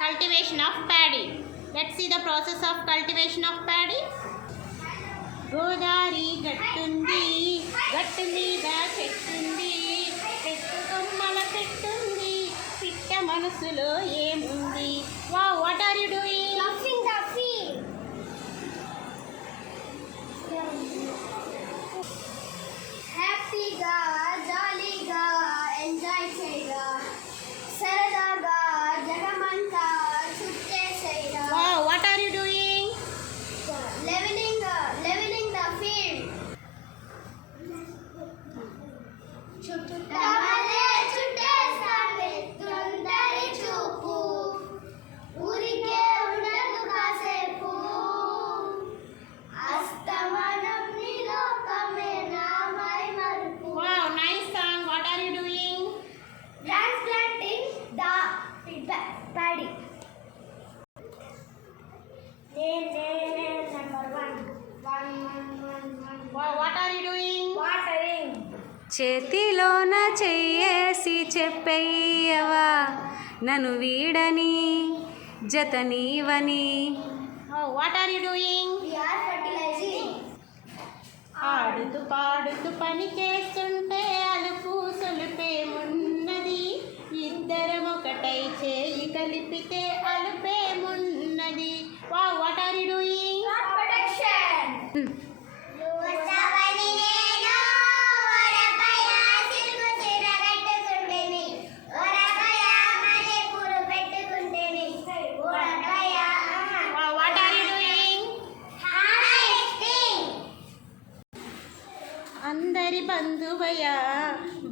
Cultivation of paddy. Let's see the process of cultivation of paddy. Godari గట్టుndi గట్టు మీద చెట్టుంది చెట్టు కొమ్మల పెట్టుంది పిట్ట మనసులో ఏముంది wow what are you doing Laughing the field. హ్యాపీగా జాలీగా ఎంజాయ్ చేయగా సరదాగా జగమంతా చుట్టేసేగా wow what are you doing leveling the field. చుట్టమలే చుట్టేస్తావే తొందరి చూపు ఊరికే ఉండదు కాసేపు అస్తమానం నీ లోకమే నామై మరుపు wow nice song what are you doing transplanting the paddy. Number one. Wow what are you doing Watering. చేతిలోన చెయ్యేసి చెప్పయ్యవా నన్ను వీడని జత నీవని what are you doing We are fertilizing. ఆడుతూ పాడుతూ పని చేస్తుంటే అలుపు సొలుపేమున్నది ఇద్దరం ఒకటై చేయి కలిపితే అలుపేమున్నది wow what are you doing Crop protection. వస్తావని నేను ఓరపయ సిల్కు చీర కట్టుకుంటేని ఓరపయ మనే పూలు పెట్టుకుంటేని ఓరపయ what are you doing harvesting. అందరి బంధువయ్య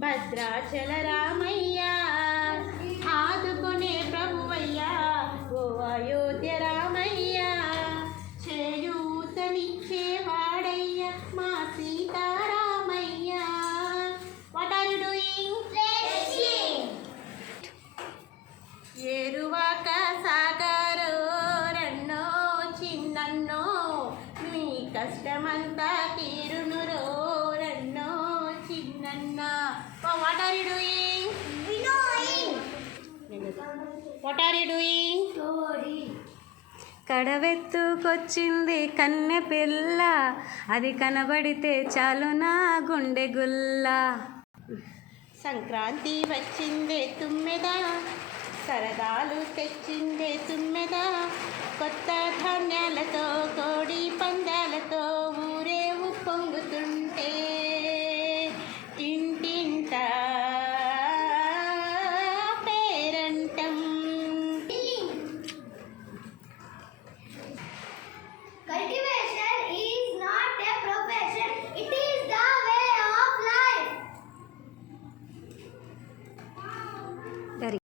భద్రాచల రామయ్య ఆదుకునే ప్రభువయ్య ఓ అయోధ్య రామయ్య చేయూతనిచ్చేవాడయ్య మా Sitaramayya what are you doing ఏరువాక సాగరో రన్నో చిన్నన్నో నీ కష్టమంతా తీరునురో రన్నో చిన్నన్న what are you doing what are you doing కడవెత్తుకొచ్చింది కన్నె పిల్ల అది కనబడితే చాలు నా గుండె గుల్ల సంక్రాంతి వచ్చిందే తుమ్మెద సరదాలు తెచ్చిందే తుమ్మెద కొత్త ధాన్యాలతో కోడి పందాలతో ఊరే ఉప్పొంగుతుంటే ఇంటింట పేరంటం Cultivation is not a profession, it is the way of life. Very